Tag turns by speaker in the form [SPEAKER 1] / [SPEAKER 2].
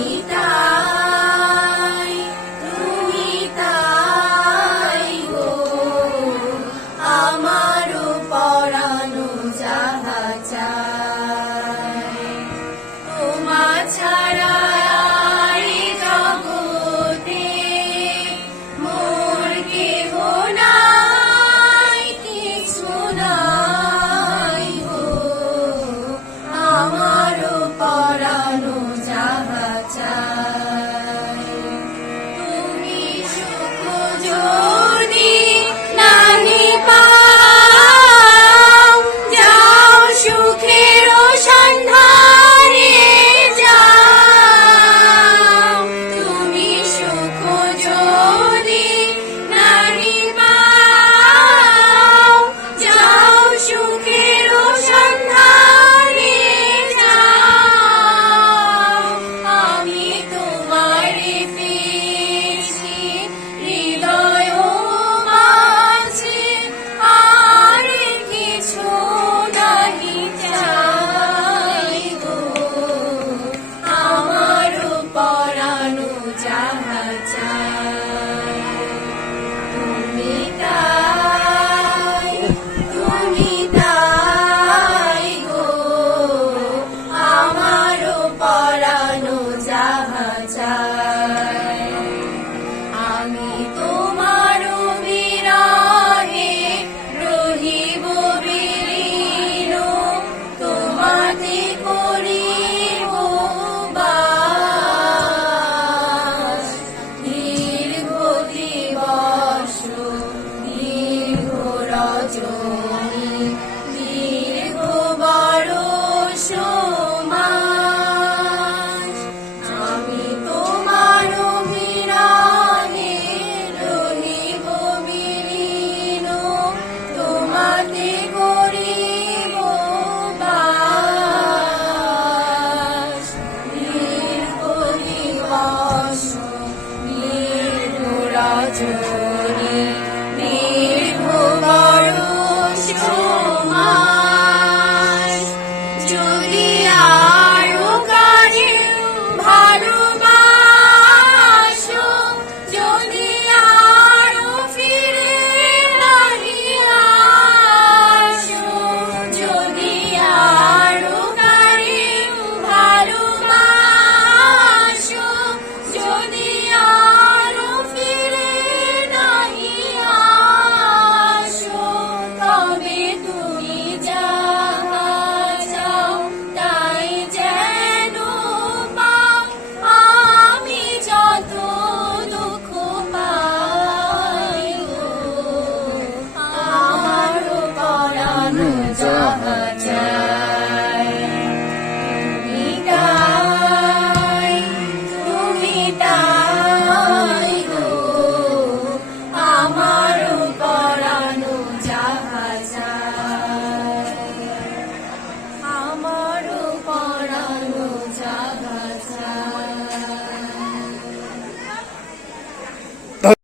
[SPEAKER 1] Anita. রজনী দীর্ঘ বড় সমাজ আমি তোমার মিরানে রহিব বিলীন তোমাতে করিব বাস দীর্ঘ দিবস দীর্ঘ রাজনী